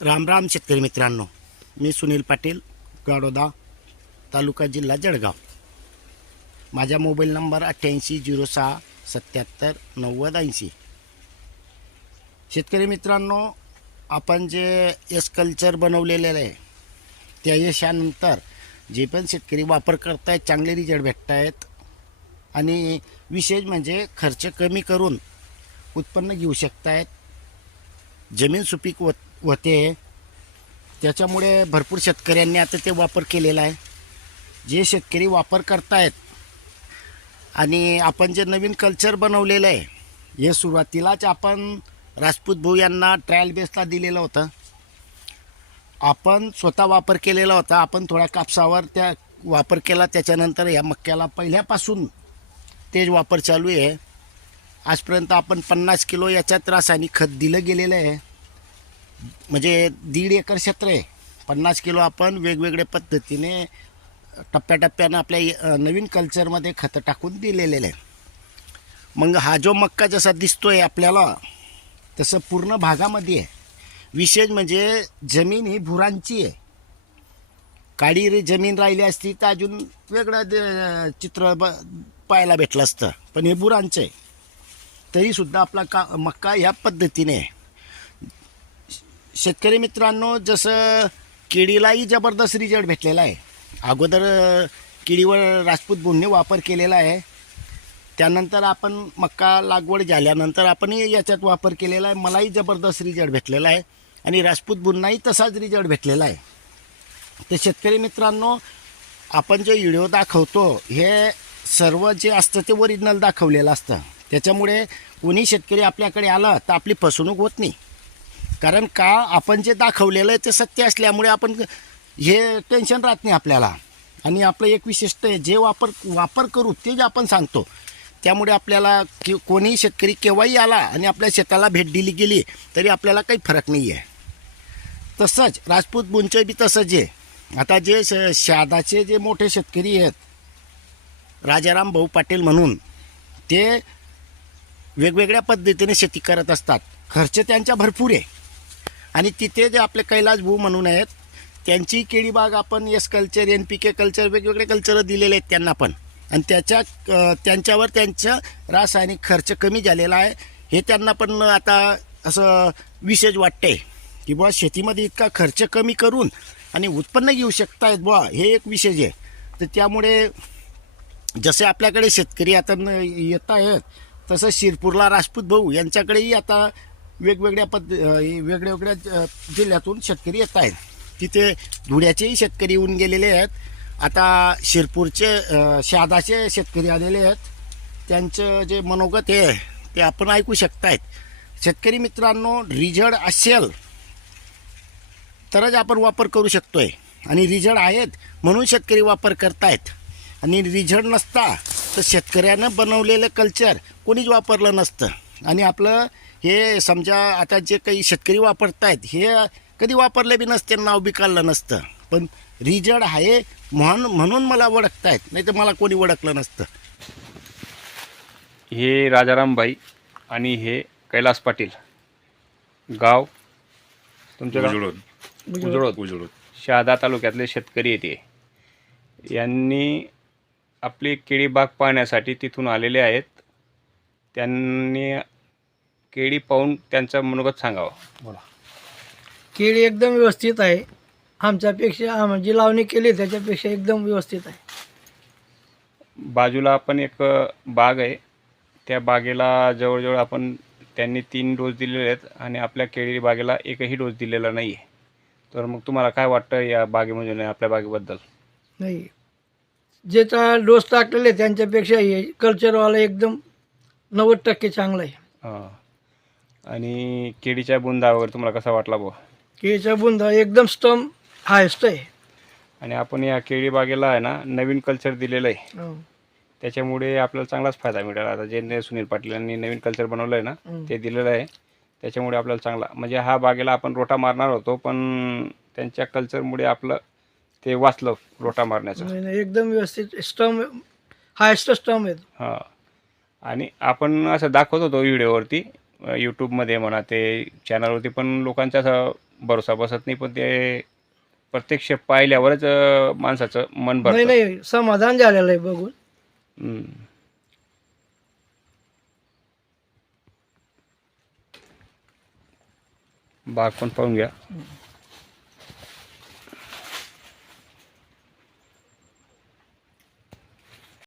राम राम शेतकरी मित्रांनो मी सुनील पाटील गाडोदा तालुका जिल्हा जळगाव. माझा मोबाईल नंबर अठ्ठ्याऐंशी झिरो सहा सत्याहत्तर नव्वद ऐंशी. शेतकरी मित्रांनो आपण जे यस कल्चर बनवलेले आहे त्या यशानंतर जे पण शेतकरी वापर करत आहेत चांगले रिझल्ट भेटत आहेत आणि विशेष म्हणजे खर्च कमी करून उत्पन्न घेऊ शकतायत जमीन सुपीक होत होते. त्याच्यामुळे भरपूर शेतकऱ्यांनी आता ते वापर केलेला आहे. जे शेतकरी वापर करतायत आणि आपण जे नवीन कल्चर बनवलेलं आहे हे सुरुवातीलाच आपण राजपूत भाऊ यांना ट्रायल बेसला दिलेलं होतं. आपण स्वतः वापर केलेला होता. आपण थोड्या कापसावर त्या वापर केला. त्याच्यानंतर या मक्याला पहिल्यापासून तेच वापर चालू आहे. आजपर्यंत आपण पन्नास किलो याच्यात रासायनिक खत दिलं गेलेलं आहे. म्हणजे दीड एकर क्षेत्र आहे. पन्नास किलो आपण वेगवेगळ्या पद्धतीने टप्प्याटप्प्यानं आपल्या नवीन कल्चरमध्ये खतं टाकून दिलेले आहे मग हा जो मक्का जसा दिसतो आहे आपल्याला तसं पूर्ण भागामध्ये आहे. विशेष म्हणजे जमीन ही भुरांची आहे. काळी रे जमीन राहिली असती तर अजून वेगळं द- चित्र ब पाहायला भेटलं असतं. पण हे बुरांचं आहे. तरीसुद्धा आपला का मक्का ह्या पद्धतीने आहे. शेतकरी मित्रांनो जसं केळीलाही जबरदस्त रिझल्ट भेटलेला आहे. अगोदर केळीवर राजपूत बोंडने वापर केलेला आहे. त्यानंतर आपण मक्का लागवड झाल्यानंतर आपणही याच्यात वापर केलेला आहे. मलाही जबरदस्त रिझल्ट भेटलेला आहे. आणि राजपूत बुन्नाही तसाच रिझल्ट भेटलेला आहे. तर शेतकरी मित्रांनो आपण जे व्हिडिओ दाखवतो हे सर्व जे असतं ते ओरिजिनल दाखवलेलं असतं. त्याच्यामुळे कोणी शेतकरी आपल्याकडे आलं तर आपली फसवणूक होत नाही. कारण का आपण जे दाखवलेलं आहे ते सत्य असल्यामुळे आपण हे टेन्शन राहत नाही आपल्याला. आणि आपलं एक विशिष्ट आहे जे वापर वापर करू ते जे आपण सांगतो त्यामुळे आपल्याला की कोणीही शेतकरी केव्हाही आला आणि आपल्या शेताला भेट दिली गेली तरी आपल्याला काही फरक नाही आहे तसंच राजपूत बुंचय बी तसंच आहे. आता जे श- शादाचे जे मोठे शेतकरी आहेत राजाराम भाऊ पाटील म्हणून ते वेगवेगळ्या पद्धतीने शेती करत असतात. खर्च त्यांच्या भरपूर आहे. आणि तिथे जे आपले कैलास भाऊ म्हणून आहेत त्यांची केळी बाग आपण S culture N P K culture वेगवेगळे कल्चर दिलेले आहेत त्यांना पण. आणि त्याच्या त्यांच्यावर त्यांचं रासायनिक खर्च कमी झालेला आहे. हे त्यांना पण आता असं विशेष वाटते की बुवा शेतीमध्ये इतका खर्च कमी करून आणि उत्पन्न घेऊ शकतायत बुवा हे एक विशेष आहे. तर त्यामुळे जसे आपल्याकडे शेतकरी आता न- येत आहेत तसं शिरपूरला राजपूत भाऊ यांच्याकडेही आता वेगवेगळ्या पद्ध वेगळ्या वेगळ्या जिल्ह्यातून शेतकरी येत आहेत. तिथे धुळ्याचेही शेतकरी येऊन गेलेले आहेत. आता शिरपूरचे अ, शहादाचे शेतकरी आलेले आहेत. त्यांचं जे मनोगत आहे ते आपण ऐकू शकतायत. शेतकरी मित्रांनो रिझड असेल तरच आपण वापर करू शकतोय. आणि रिझड आहेत म्हणून शेतकरी वापर करतायत. आणि रिझड नसता तर शेतकऱ्यानं बनवलेलं कल्चर कोणीच वापरलं नसतं. आणि आपलं हे समजा आता जे काही शेतकरी वापरतायत हे कधी वापरले बी नसते नाव बी काढलं नसतं. पण रिझल्ट आहे म्हणून म्हणून मला ओळखतायत नाही तर मला कोणी ओळखलं नसतं. हे राजारामबाई आणि हे कैलास पाटील. गाव? तुमचं गाव? उजळून. शहादा तालुक्यातले शेतकरी येते यांनी आपली केळी बाग पाहण्यासाठी तिथून आलेले आहेत. त्यांनी केळी पाहून त्यांचं मनोगत सांगावं. बोला. केळी एकदम व्यवस्थित आहे. आमच्यापेक्षा आम- जी लावणी केली त्याच्यापेक्षा एकदम व्यवस्थित आहे. बाजूला आपण एक बाग आहे. त्या बागेला जवळजवळ आपण त्यांनी तीन डोस दिलेले आहेत आणि आपल्या केळी बागेला एकही डोस दिलेला नाही आहे तर मग तुम्हाला काय वाटतं या बागेमध्ये आणि आपल्या बागेबद्दल? नाही. ज्याचा डोस टाकलेले त्यांच्यापेक्षा हे कल्चरवाला एकदम नव्वद टक्के चांगलं आहे. आणि केळीच्या बुंदा वगैरे तुम्हाला कसा वाटला बुवा? केळीचा बुंदा एकदम स्टम हायस्ट आहे. आणि आपण या केळी बागेला आहे ना नवीन कल्चर दिलेलं आहे. हो. त्याच्यामुळे आपल्याला चांगलाच फायदा मिळाला. आता जे ने- सुनील पाटील यांनी नवीन कल्चर बनवलं आहे ना. ते दिलेलं आहे. त्याच्यामुळे आपल्याला चांगला म्हणजे हा बागेला आपण रोटा मारणार होतो पण त्यांच्या कल्चरमुळे आपलं ते वाचलं रोटा मारण्याचं. नाही, नाही, एकदम व्यवस्थित स्टम हायस्ट स्टम आहे हां. आणि आपण असं दाखवत होतो व्हिडिओवरती यूट्यूबमध्ये म्हणा ते चॅनलवरती पण लोकांचा असं भरोसा बसत नाही पण ते प्रत्यक्ष पाहिल्यावरच माणसाचं मन नाही भरतं. नाही समाधान झालेलं आहे बघून. हम्म. बाग पण पाहून घ्या.